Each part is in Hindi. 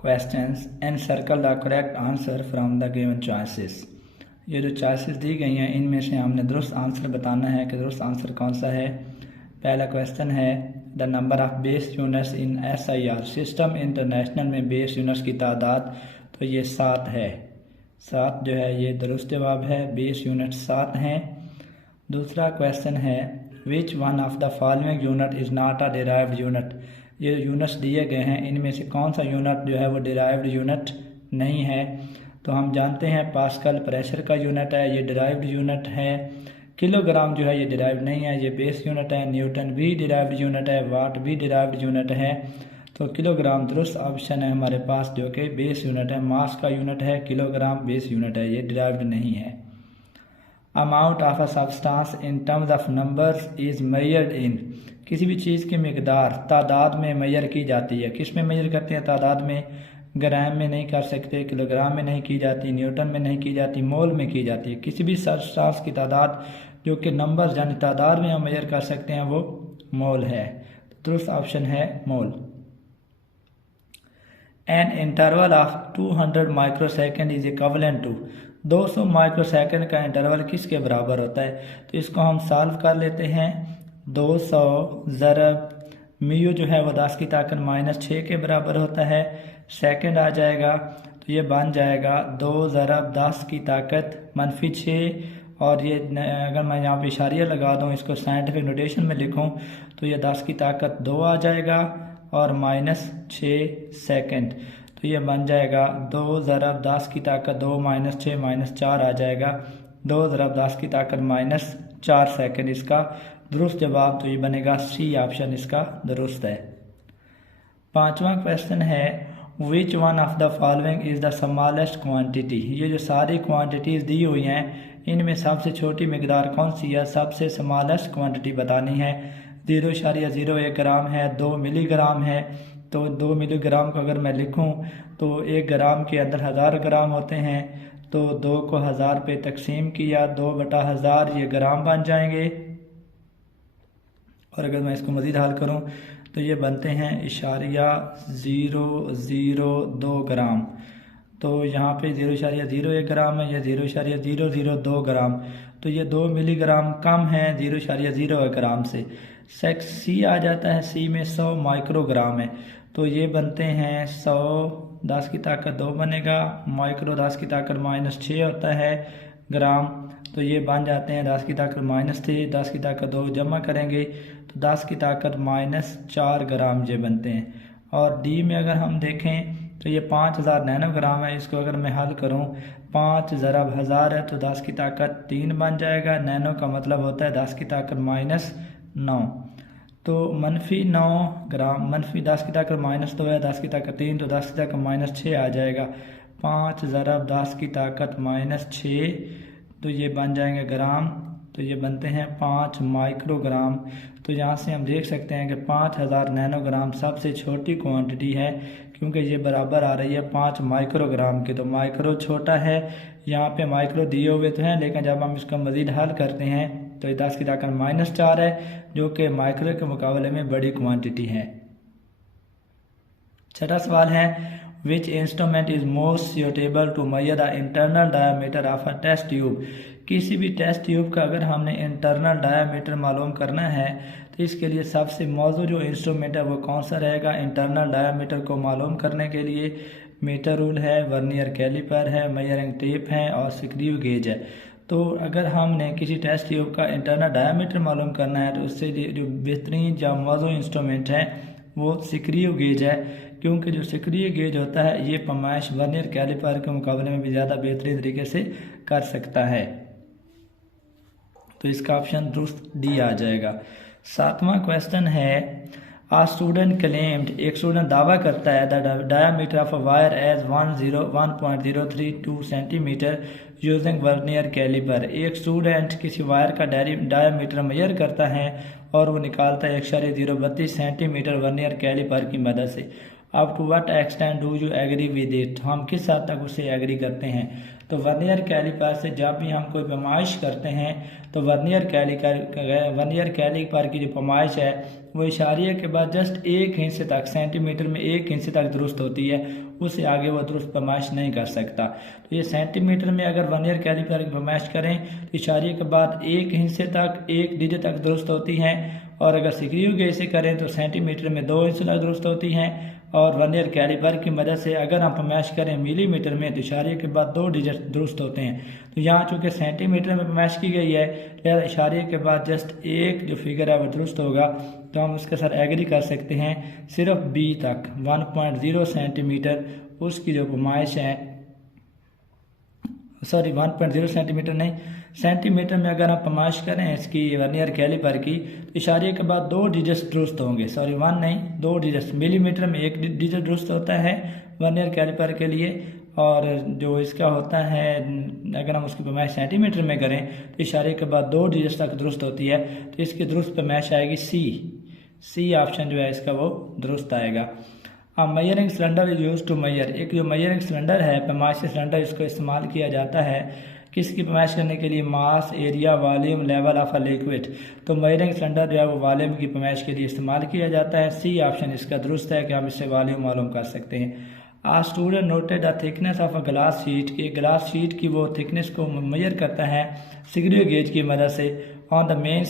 Questions and circle the correct answer from the given choices. ये जो चॉइसेस दी गई हैं इनमें से हमने दुरुस्त आंसर बताना है कि दुरुस्त आंसर कौन सा है। पहला क्वेश्चन है the number of base units in SIR system international में बेस यूनिट्स की तादाद, तो ये 7 है। 7 जो है ये दुरुस्त जवाब है, बेस यूनिट 7 हैं। दूसरा क्वेश्चन है which one of the following unit is not a derived unit. ये यूनिट्स दिए गए हैं इनमें से कौन सा यूनिट जो है वो डिराइव्ड यूनिट नहीं है। तो हम जानते हैं पास्कल प्रेशर का यूनिट है, ये डिराइव्ड यूनिट है। किलोग्राम जो है ये डिराइव्ड नहीं है, ये बेस यूनिट है। न्यूटन भी डिराइव्ड यूनिट है, वाट भी डिराइव्ड यूनिट है। तो किलोग्राम दुरुस्त ऑप्शन है हमारे पास, जो कि बेस यूनिट है, मास का यूनिट है, किलोग्राम बेस यूनिट है, ये डिराइव्ड नहीं है। Amount of a substance in terms of numbers is measured in, किसी भी चीज़ की मिकदार तादाद में मेजर की जाती है। किस में मेजर करते हैं? तादाद में। ग्राम में नहीं कर सकते, किलोग्राम में नहीं की जाती, न्यूटन में नहीं की जाती, मोल में की जाती है। किसी भी सब्सटेंस की तादाद जो कि नंबर यानी तादाद में हम मेजर कर सकते हैं वो मोल है। तो दुरुस्त ऑप्शन है mole. An interval of 200 microsecond is equivalent to, 200 microsecond का इंटरवल किसके बराबर होता है? तो इसको हम सॉल्व कर लेते हैं। 200 ज़रब म्यू जो है वो 10 की ताकत -6 के बराबर होता है, सेकंड आ जाएगा। तो ये बन जाएगा 2 ज़रब 10 की ताकत -6, और ये अगर मैं यहाँ पे इशारिया लगा दूँ, इसको साइंटिफिक नोटेशन में लिखूँ तो ये 10 की ताकत 2 आ जाएगा और -6 सेकंड। तो ये बन जाएगा 2 ज़रब 10 की ताकत 2 -6 -4 आ जाएगा, 2 ज़रब 10 की ताकत -4 सेकंड। इसका दुरुस्त जवाब तो ये बनेगा सी ऑप्शन, इसका दुरुस्त है। पांचवा क्वेश्चन है which one of the following is the smallest quantity. ये जो सारी क्वांटिटीज़ दी हुई हैं इनमें सबसे छोटी मिकदार कौन सी है? सबसे स्मॉलेस्ट क्वांटिटी बतानी है। 0.01 ग्राम है, 2 मिलीग्राम है। तो 2 मिलीग्राम को अगर मैं लिखूं तो 1 ग्राम के अंदर 1000 ग्राम होते हैं। तो 2 को 1000 पे तकसीम किया, 2/1000 ये ग्राम बन जाएंगे। और अगर मैं इसको मज़ीद हल करूं तो ये बनते हैं 0.002 ग्राम। तो यहाँ पे 0.01 ग्राम है, ये 0.002 ग्राम। तो ये 2 मिलीग्राम कम है 0.01 ग्राम से। सी आ जाता है, सी में 100 माइक्रोग्राम है। तो ये बनते हैं 100 10 की ताकत 2 बनेगा, माइक्रो 10 की ताकत -6 होता है ग्राम। तो ये बन जाते हैं 10 की ताकत -3, 10 की ताकत 2 जमा करेंगे तो 10 की ताकत -4 ग्राम ये बनते हैं। और डी में अगर हम देखें तो ये 5000 नैनोग्राम है। इसको अगर मैं हल करूं 5 ज़रब 1000 है तो 10 की ताकत 3 बन जाएगा। नैनो का मतलब होता है 10 की ताकत -9। तो -9 ग्राम, -10 की ताकत -2 है, 10 की ताकत 3, तो 10 की ताकत -6 आ जाएगा। 5 ज़रब 10 की ताकत -6, तो ये बन जाएंगे ग्राम। तो ये बनते हैं 5 माइक्रोग्राम। तो यहाँ से हम देख सकते हैं कि 5000 नैनोग्राम सबसे छोटी क्वांटिटी है, क्योंकि ये बराबर आ रही है 5 माइक्रोग्राम के। तो माइक्रो छोटा है, यहाँ पे माइक्रो दिए हुए तो हैं, लेकिन जब हम इसको मज़ीद हल करते हैं तो ये 10 की ताकत -4 है, जो कि माइक्रो के मुकाबले में बड़ी क्वांटिटी है। छठा सवाल है which instrument is most suitable to measure the internal diameter of a test tube. किसी भी टेस्ट ट्यूब का अगर हमने इंटरनल डायामीटर मालूम करना है तो इसके लिए सबसे मौजूद जो इंस्ट्रूमेंट है वो कौन सा रहेगा? इंटरनल डायामीटर को मालूम करने के लिए मीटर रूल है, वर्नियर कैलिपर है, मेजरिंग टेप है और स्क्रू गेज है। तो अगर हमने किसी टेस्ट ट्यूब का इंटरनल डायामीटर मालूम करना है तो उससे जो बेहतरीन या मौजूद इंस्ट्रूमेंट है वो स्क्रू गेज है, क्योंकि जो स्क्रू गेज होता है ये पैमाइश वर्नियर कैलिपर के मुकाबले में भी ज़्यादा बेहतरीन तरीके से कर सकता है। तो इसका ऑप्शन दुरुस्त डी आ जाएगा। सातवां क्वेश्चन है आ स्टूडेंट क्लेम्ड, एक स्टूडेंट दावा करता है the diameter of a wire as 1.032 centimetre using vernier caliper. एक स्टूडेंट किसी वायर का डायामीटर मेजर करता है और वो निकालता है 1.032 सेंटीमीटर वर्नियर कैलिपर की मदद से। Up to what extent do you agree with it, हम किस हद तक उससे एग्री करते हैं? तो वर्नियर कैलिपर से जब भी हम कोई पैमाइश करते हैं तो वर्नियर कैलिपर की जो पैमाइश है वो इशारे के बाद जस्ट 1 इंच तक, सेंटीमीटर में 1 इंच तक दुरुस्त होती है, उससे आगे वो दुरुस्त पैमाइश नहीं कर सकता। तो ये सेंटीमीटर में अगर वर्नियर कैलिपर की पैमाइश करें तो इशारे के बाद 1 इंच तक, 1 डिजिट तक दुरुस्त होती हैं, और अगर स्क्रू गेज से करें तो सेंटीमीटर में 2 इंच तक दुरुस्त होती हैं, और वर्नियर कैलिपर की मदद से अगर हम पैमाइश करें मिलीमीटर में तो इशारे के बाद 2 डिजिट दुरुस्त होते हैं। तो यहाँ चूँकि सेंटीमीटर में पैमाइश की गई है, लिहाजा इशारे के बाद जस्ट 1 जो फिगर है वो दुरुस्त होगा, तो हम उसके साथ एग्री कर सकते हैं। सिर्फ बी तक 1.0 सेंटीमीटर उसकी जो पैमाइश है, सॉरी 1.0 सेंटीमीटर नहीं, सेंटीमीटर में अगर आप पैमाइश करें इसकी वर्नियर कैलिपर की तो इशारे के बाद 2 डिजिट्स दुरुस्त होंगे, सॉरी 1 नहीं 2 डिजिट्स। मिलीमीटर में 1 डिजिट दुरुस्त होता है वर्नियर कैलिपर के लिए, और जो इसका होता है अगर हम उसकी पैमाइश सेंटीमीटर में करें तो इशारे के बाद 2 डिजिट्स तक दुरुस्त होती है। तो इसकी दुरुस्त पैमाइश आएगी सी ऑप्शन जो है इसका वो दुरुस्त आएगा। अब measuring cylinder is use to measure, एक जो मेजरिंग सिलेंडर है पैमाइश सिलेंडर, इसको इस्तेमाल किया जाता है किसकी पैमाइश करने के लिए, mass, area, volume, level of a liquid. तो मेजरिंग सिलेंडर जो है वो वॉल्यूम की पैमाइश के लिए इस्तेमाल किया जाता है। सी ऑप्शन इसका दुरुस्त है कि हम इससे वॉल्यूम मालूम कर सकते हैं। A student noted the thickness of a glass sheet, एक ग्लास शीट की वो थिकनेस को मेजर करता है स्क्रू गेज की मदद से। ऑन द मेन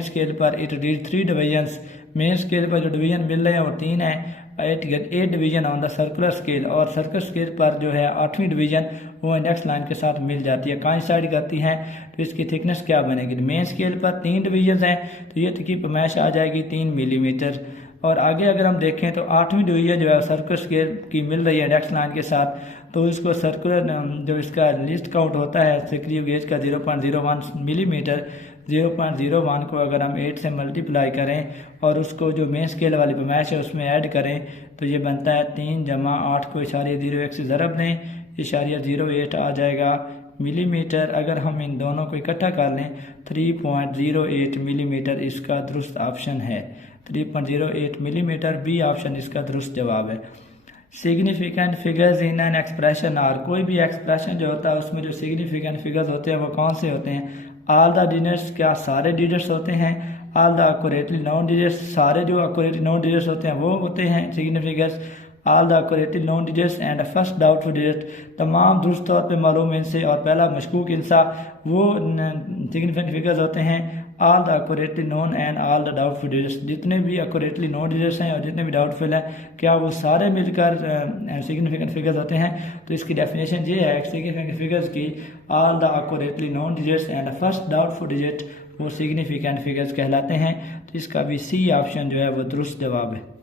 स्केल पर it read 3 divisions, main scale पर जो डिवीजन मिल रहे हैं वो 3 है। 8 division on the circular scale, और सर्कुलर स्केल पर जो है 8वीं डिवीजन वो इंडेक्स लाइन के साथ मिल जाती है, कोइंसाइड करती हैं। तो इसकी थिकनेस क्या बनेगी, मेन स्केल पर 3 डिवीजन हैं तो ये की पैमाइश आ जाएगी 3 मिलीमीटर। और आगे अगर हम देखें तो 8वीं डिवीजन जो है सर्कुलर स्केल की मिल रही है इंडेक्स लाइन के साथ, तो इसको सर्कुलर जो इसका लिस्ट काउंट होता है स्क्रू गेज का 0.01 मिलीमीटर, 0.01 को अगर हम 8 से मल्टीप्लाई करें और उसको जो मेन स्केल वाली पैमाइश है उसमें ऐड करें तो ये बनता है 3 जमा 8 को इशारिया 0.1 से ज़रब दें, इशारिया 0.8 आ जाएगा मिलीमीटर। अगर हम इन दोनों को इकट्ठा कर लें 3.08 मिलीमीटर इसका दुरुस्त ऑप्शन है। 3.08 मिलीमीटर बी ऑप्शन इसका दुरुस्त जवाब है। Significant figures in an expression are, कोई भी एक्सप्रेशन जो होता है उसमें जो सिग्निफिकेंट फिगर्स होते हैं वो कौन से होते हैं। ऑल द डिजिट्स, क्या सारे डिजिट्स होते हैं। All the accurately known digits, सारे जो एक्यूरेटली नोन डिजिट्स होते हैं वो होते हैं significants. All the accurately known digits and first doubtful digit, तमाम दुरुस्त तौर पे मालूम इनसे और पहला मशकूक इनसा वो सिग्निफिकेंट फिगर्स होते हैं। All the accurately known and all the doubtful digits, जितने भी एक्यूरेटली नोन डिजिट्स हैं और जितने भी डाउटफुल हैं क्या वो सारे मिलकर सिग्निफिकेंट फिगर्स होते हैं। तो इसकी डेफिनेशन ये है सिग्निफिकेंट फिगर्स की, all the accurately known digits and first doubtful digit वो सिग्निफिकेंट फिगर्स कहलाते हैं। तो इसका भी सी ऑप्शन जो है वो दुरुस्त जवाब है।